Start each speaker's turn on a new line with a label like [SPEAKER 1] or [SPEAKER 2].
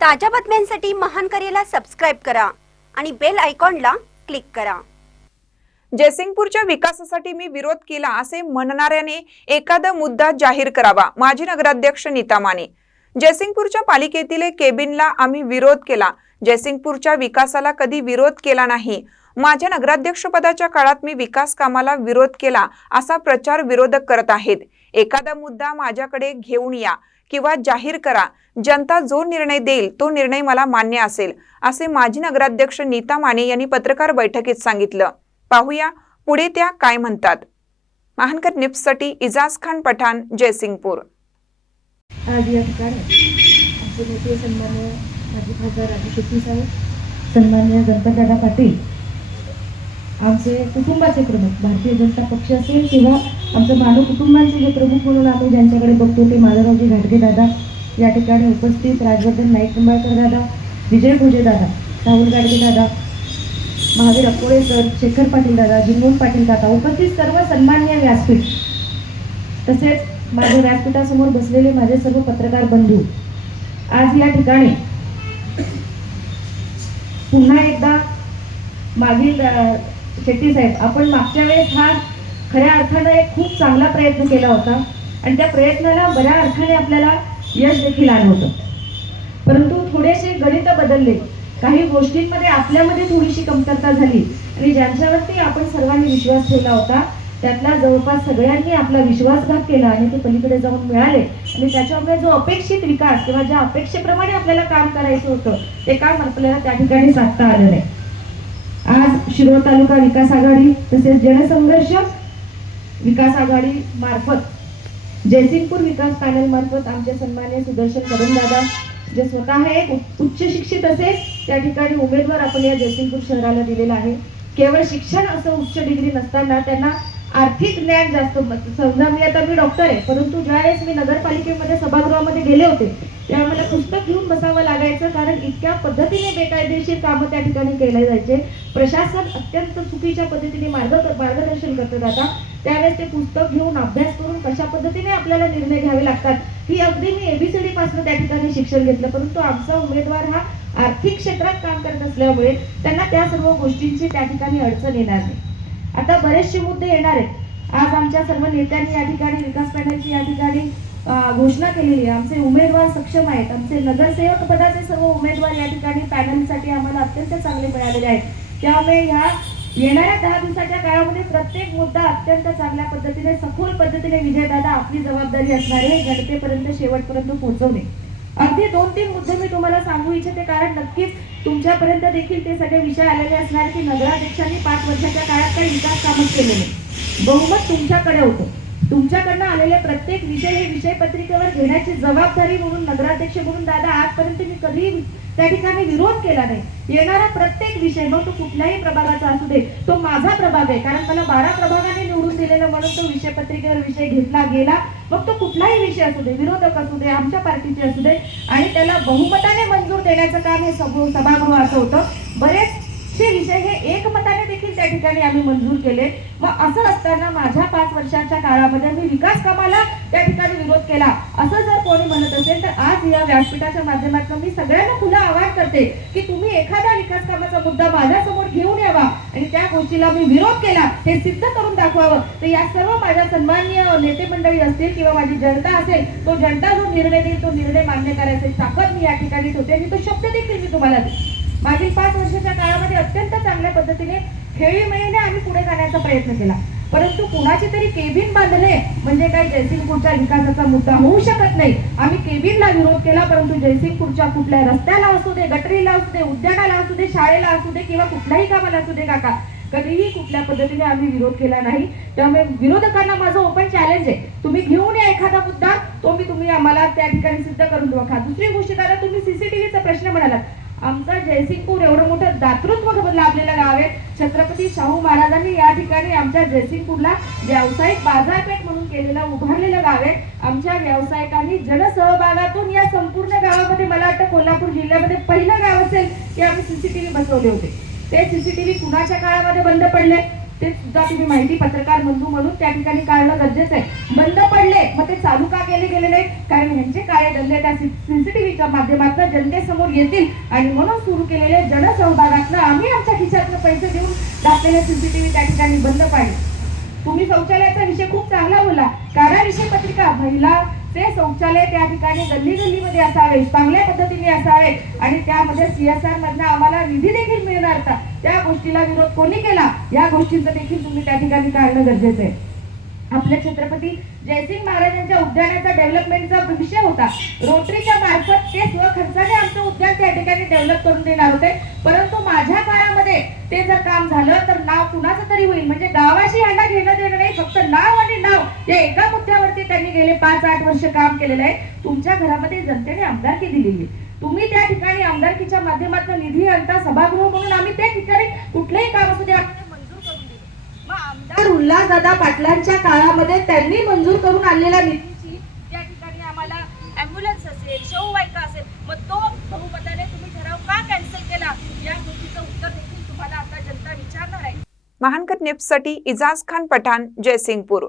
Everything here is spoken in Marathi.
[SPEAKER 1] ताज्या बातम्यांसाठी महान करेला सबस्क्राईब करा आणि बेल आयकॉनला क्लिक करा.
[SPEAKER 2] जयसिंगपूरच्या विकासासाठी मी विरोध केला असे म्हणणाऱ्याने एखादा मुद्दा जाहीर करावा माजी नगराध्यक्ष नीता माने. जयसिंगपूरच्या पालिकेतील केबिनला आम्ही विरोध केला. जयसिंगपूरच्या विकासाला कधी विरोध केला नाही. माझ्या नगराध्यक्षपदाच्या काळात मी विकास कामाला विरोध केला असा प्रचार विरोधक करत आहेत. एखादा मुद्दा माझ्याकडे घेऊन या. किंवा जाहीर करा. जनता जो निर्णय देईल तो निर्णय मला मान्य असेल असे माजी नगराध्यक्ष नीता माने यांनी पत्रकार बैठकीत सांगितलं. पाहूया पुढे त्या काय म्हणतात. महानकर निप्ससाठी इजाज खान पठाण जयसिंगपूर.
[SPEAKER 3] आज या ठिकाणी सन्मान्य माजी खासदार राजू साहेब सन्मान्य गणपतदादा पाटील आमचे कुटुंबाचे प्रमुख भारतीय जनता पक्ष असेल किंवा आमचं मानव कुटुंबांचे जे प्रमुख म्हणून आम्ही ज्यांच्याकडे बघतो ते माधवरावजी घाटगे दादा. या ठिकाणी उपस्थित राजवर्धन नाईक निंबाळकर दादा विजय भोजे दादा राहुल गाडगे दादा महावीर अकोळे सर शेखर पाटील दादा जिंगोन पाटील काका उपस्थित सर्व सन्मान्य व्यासपीठ. तसेच माझ्या व्यासपीठासमोर बसलेले माझे सर्व पत्रकार बंधू. आज या ठिकाणी पुन्हा एकदा मागील शेट्टी साहेब आपण मागच्या वेळेस हा खऱ्या अर्थानं एक खूप चांगला प्रयत्न केला होता. आणि त्या प्रयत्नाला बऱ्या अर्थाने आपल्याला यश देखील आलं होतं. परंतु थोडेसे गणित बदलले. काही गोष्टींमध्ये आपल्यामध्ये थोडीशी कमतरता झाली. आणि ज्यांच्यावरती आपण सर्वांनी विश्वास ठेवला होता त्यातला जवळपास सगळ्यांनी आपला विश्वासघात केला आणि ते पलीकडे जाऊन मिळाले. आणि त्याच्यामुळे जो अपेक्षित विकास किंवा ज्या अपेक्षेप्रमाणे आपल्याला काम करायचं होतं ते काम आपल्याला त्या ठिकाणी साधता आलं नाही. आज शिरोळ तालुका विकास आघाडी तसेच जनसंघर्ष विकास आघाडी मार्फत जयसिंगपूर विकास पॅनल मार्फत आमचे सन्मान्य सुदर्शन करून दादा जे स्वतः एक उच्च शिक्षित असेल त्या ठिकाणी उमेदवार आपण या जयसिंगपूर शहराला दिलेला आहे. केवळ शिक्षण असं उच्च डिग्री नसताना त्यांना आर्थिक ज्ञान जास्त समजा मी आता मी डॉक्टर आहे परंतु ज्यावेळेस मी नगरपालिकेमध्ये सभागृहामध्ये गेले होते त्यावेळेस मला पुस्तक घेऊन बसावं लागायचं कारण इतक्या पद्धतीने बेकायदेशीर कामं त्या ठिकाणी केले जायचे. प्रशासन अत्यंत चुकीच्या पद्धतीने मार्ग मार्गदर्शन करतं आता. त्यावेळेस ते पुस्तक घेऊन अभ्यास करून कशा पद्धतीने आपल्याला निर्णय घ्यावे लागतात ही अगदी मी एबीसीडी पासून त्या ठिकाणी शिक्षण घेतलं. परंतु आमचा उमेदवार हा आर्थिक क्षेत्रात काम करत असल्यामुळे त्यांना त्या सर्व गोष्टींची त्या ठिकाणी अडचण येणार नाही. आता बरेचसे मुद्दे येणार आहेत. आज आमच्या सर्व नेत्यांनी या ठिकाणी विकास पॅनलची या ठिकाणी घोषणा केलेली आहे. आमचे उमेदवार सक्षम आहेत. आमचे नगरसेवक पदाचे सर्व उमेदवार या ठिकाणी पॅनलसाठी आम्हाला अत्यंत चांगले मिळालेले आहेत. त्यामुळे ह्या येणाऱ्या दहा दिवसाच्या काळामध्ये प्रत्येक मुद्दा अत्यंत चांगल्या पद्धतीने सखोल पद्धतीने विजयदादा आपली जबाबदारी असणारे जनतेपर्यंत शेवटपर्यंत पोहोचवणे. अगदी दोन तीन मुद्दे मी तुम्हाला सांगू इच्छिते कारण नक्कीच तुमच्यापर्यंत देखील ते सगळे विषय आलेले असणार की नगराध्यक्षांनी पाच वर्षाच्या काळात काही विकास कामच केले नाही. बहुमत तुमच्याकडे होतं. तुमच्याकडनं आलेले प्रत्येक विषय हे विषय पत्रिकेवर घेण्याची जबाबदारी म्हणून नगराध्यक्ष म्हणून दादा आजपर्यंत मी कधीही त्या ठिकाणी विरोध केला नाही. येणारा प्रत्येक विषय मग तो कुठल्याही प्रभागाचा असू दे तो माझा प्रभाग आहे. कारण मला बारा प्रभागाने निवडून दिलेलं म्हणून तो विषय पत्रिकेवर विषय घेतला गेला. मग तो कुठलाही विषय असू दे विरोधक असू दे आमच्या पार्टीचे असू दे आणि त्याला बहुमताने मंजूर देण्याचं काम हे सभा सभागृह असं हे विषय हे एकमताने देखील त्या ठिकाणी आम्ही मंजूर केले. मग असं असताना माझ्या पाच वर्षांच्या काळामध्ये मी विकास कामाला त्या ठिकाणी विरोध केला. असं जर कोणी म्हणत असेल तर आज या व्यासपीठाच्या माध्यमातून मी सगळ्यांना खुला आवाज करते की तुम्ही एखादा विकास कामाचा मुद्दा माझ्यासमोर घेऊन यावा आणि त्या गोष्टीला मी विरोध केला हे सिद्ध करून दाखवावं. तर या सर्व माझ्या सन्माननीय नेते मंडळी असतील किंवा माझी जनता असेल तो जनता जो निर्णय देईल तो निर्णय मान्य करायचा ताकद मी या ठिकाणी ठेवते आणि तो शब्द देखील मी तुम्हाला देईल मागील पाच वर्षाच्या काळामध्ये अत्यंत चांगल्या पद्धतीने खेळीमेळीने आम्ही पुढे जाण्याचा प्रयत्न केला. परंतु कुणाचे तरी केबिन बांधले म्हणजे काय जयसिंगपूरच्या विकासाचा मुद्दा होऊ शकत नाही. आम्ही केबिनला विरोध केला परंतु जयसिंगपूरच्या कुठल्या रस्त्याला असू दे गटरीला असू दे उद्यानाला असू दे शाळेला असू दे किंवा कुठल्याही कामाला असू दे काका कधीही कुठल्या पद्धतीने आम्ही विरोध केला नाही. त्यामुळे विरोधकांना माझं ओपन चॅलेंज आहे. तुम्ही घेऊन या एखादा मुद्दा तो मी तुम्ही आम्हाला त्या ठिकाणी सिद्ध करून दाखवा दुसरी गोष्ट दादा तुम्ही सीसीटीव्हीचा प्रश्न म्हणालात. आमचा जयसिंगपूर एवढं मोठं दातृत्व लाभलेलं गाव आहे. छत्रपती शाहू महाराजांनी या ठिकाणी आमच्या जयसिंगपूरला व्यावसायिक बाजारपेठ म्हणून केलेलं उभारलेलं गाव आहे. आमच्या व्यावसायिकांनी जनसहभागातून या संपूर्ण गावामध्ये मला वाटतं कोल्हापूर जिल्ह्यामध्ये पहिलं गाव असेल की आम्ही सीसीटीव्ही बसवले होते. ते सीसीटीव्ही कुणाच्या काळामध्ये बंद पडले? ते सुद्धा तुम्ही माहिती पत्रकार बंधू म्हणून त्या ठिकाणी काढणं गरजेचं आहे. बंद पडले मग ते चालू का केले गेले नाही कारण ह्यांचे काय धंदे त्या सीसीटीव्हीच्या माध्यमातून जनतेसमोर येतील. आणि म्हणून सुरू केलेले जनसहभागातनं आम्ही आमच्या खिशातनं पैसे देऊन टाकलेले सीसीटीव्ही त्या ठिकाणी बंद पाडले. तुम्ही शौचालयाचा विषय खूप चांगला बोला कारा विषय पत्रिका महिला ते शौचालय त्या ठिकाणी गल्ली गल्लीमध्ये असावे चांगल्या पद्धतीने असावे आणि त्यामध्ये सीएसआर मधनं आम्हाला निधी देखील मिळणार का त्या गोष्टीला विरोध कोणी केला? या गोष्टींचं देखील तुम्ही त्या ठिकाणी काढणं गरजेचं आहे. आपल्या छत्रपती जयसिंग महाराजांच्या उद्यानाचा डेव्हलपमेंटचा विषय होता. रोटरीच्या मार्फत ते स्वखर्चाने आमचं उद्यान त्या ठिकाणी डेव्हलप करून देणार होते. परंतु माझ्या काळामध्ये ते जर काम झालं तर नाव कुणाचं तरी होईल. म्हणजे गावाशी यांना घेणं देणं नाही फक्त नाव आणि नाव या एका मुद्द्यावरती त्यांनी गेले पाच आठ वर्ष काम केलेलं आहे. तुमच्या घरामध्ये जनतेने आमदारकी दिलेली आहे. तुम्ही त्या ठिकाणी आमदारकीच्या माध्यमातून निधी आणता सभागृह म्हणून आम्ही ते ठिकाणी कुठलंही काम असू दे आम्हाला मंजूर करून दिलं मग उल्हासदादा पाटलांच्या काळामध्ये त्यांनी मंजूर करून आणलेल्या निधीची त्या ठिकाणी आम्हाला ॲम्ब्युलन्स असेल शववाहिका असेल मग तो बहुमताने तुम्ही ठराव का कॅन्सल केला? या गोष्टीचं उत्तर देखील तुम्हाला आता जनता विचारणार आहे.
[SPEAKER 2] महानकर न्यूजसाठी इजाज खान पठाण जयसिंगपूर.